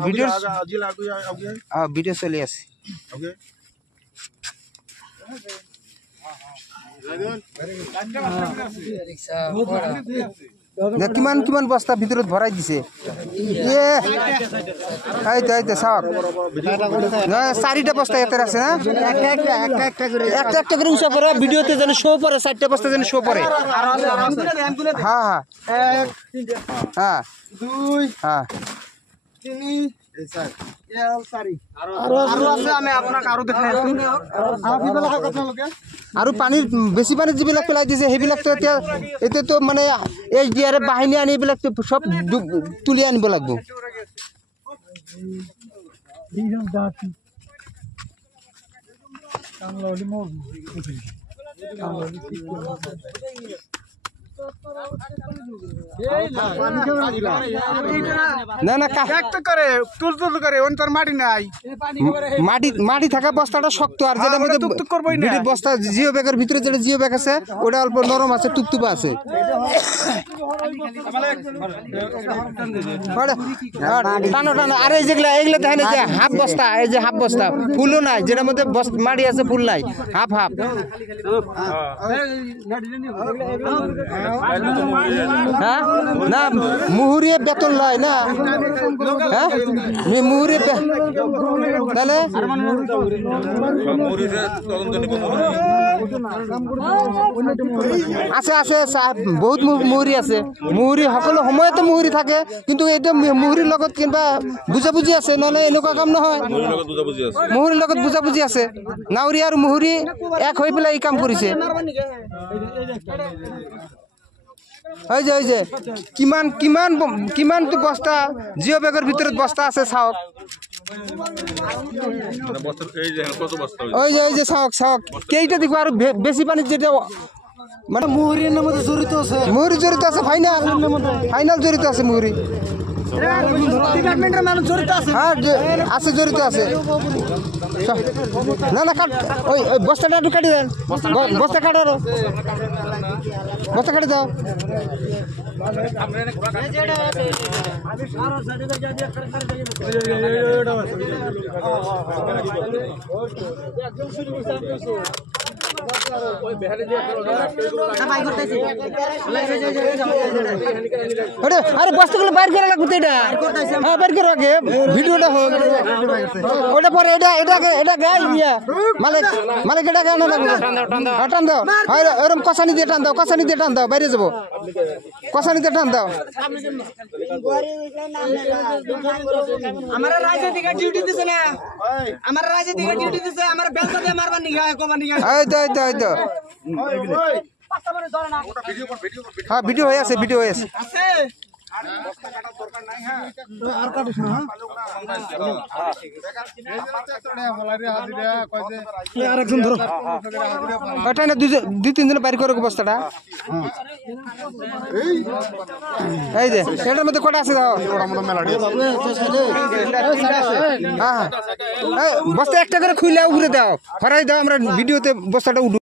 video video চলি আছে কিমান কিমান বস্তা ভিতৰত ভৰাই দিছে চাৰিটা বস্তা ইয়াতে আছে না একটা করে উঁচা পড়ে ভিডিওতে যেন শো পড়ে চারটা বস্তা যেন শো পড়ে হ্যাঁ হ্যাঁ হ্যাঁ দুই হ্যাঁ আৰু পানীৰ বেছি পানীত যিবিলাক পেলাই দিছে সেইবিলাকতো এতিয়াতো মানে SDRF বাহিনী আনি এইবিলাকতো সব তুলি আনিব লাগিব না না করে তুল করে ওনটার মাটি নাই মাটি থাকা বস্তাটা শক্ত আর যেটা মধ্যে বস্তা জিও ব্যাগের ভিতরে যেটা জিও ব্যাগ আছে ওটা অল্প নরম আছে টুকটুক আছে টানো টানো আর এই যেগুলা এগুলো দেখেন যে হাফ বস্তা এই যে হাফ বস্তা ফুলও নাই যেটার মধ্যে মাটি আছে ফুল নাই হাফ হাফ হ্যাঁ না মুহুরিয়ে বেতন লয় না হ্যাঁ মুহুরিয়ে তাহলে আছে আছে বহুত মুহুরি আছে মুহুরি সকলো সময়তে মুহুরি থাকে কিন্তু এইটো মুহুরিৰ লগত কিবা বুজাবুজি আছে নহলে এনেকুৱা কাম নহয় মুহুৰিৰ লগত বুজাবুজি আছে নাউৰি আৰু মুহুৰি এক হৈ পেলাই এই কাম কৰিছে ওই যে কিমান কিমান কিমানটো বস্তা জিও ব্যাগের ভিতৰত বস্তা আছে চাওক ওই যে চাওক কেইটা দিব আৰু বেছি পানীত যেটা মানে মুহুরির নামতে জড়িত আছে মুহুরি জড়িত আছে ফাইনাল জড়িত আছে মুহুরি ডিপার্টমেন্টের মানুষ জড়িত আছে হ্যাঁ আছে জড়িত আছে না না কাট ওই বস্তাটা একটু কাটি দেন বস্তা কাটো বস্তা কাটি দাও আরে বস্তাগুলো বাইর করে রাখবো এটা হ্যাঁ বাইর করে রাখে ভিডিওটা হোক ওটা পরে এটা গাই মালিক এটা গান লাগবে টান দাও এরকম কষানি দিয়ে টান দাও বাইরে যাবো কষানি দিয়ে টান দাও আমার রাজনীতিক ডিউটি দিছে না আমার রাজনীতিক ডিউটি দিছে আমার বেলটা দিয়ে মারবার নিগা কোবা নিগা এই তো হ্যাঁ ভিডিও হয়ে আছে আছে দুই তিনজন বাইর করে বস্তাটা এই যে এটার মধ্যে কটা আছে দাও হ্যাঁ বস্তা একটা করে খুলে উড়ে দাও হরাই দাও আমরা ভিডিওতে বস্তাটা উঠু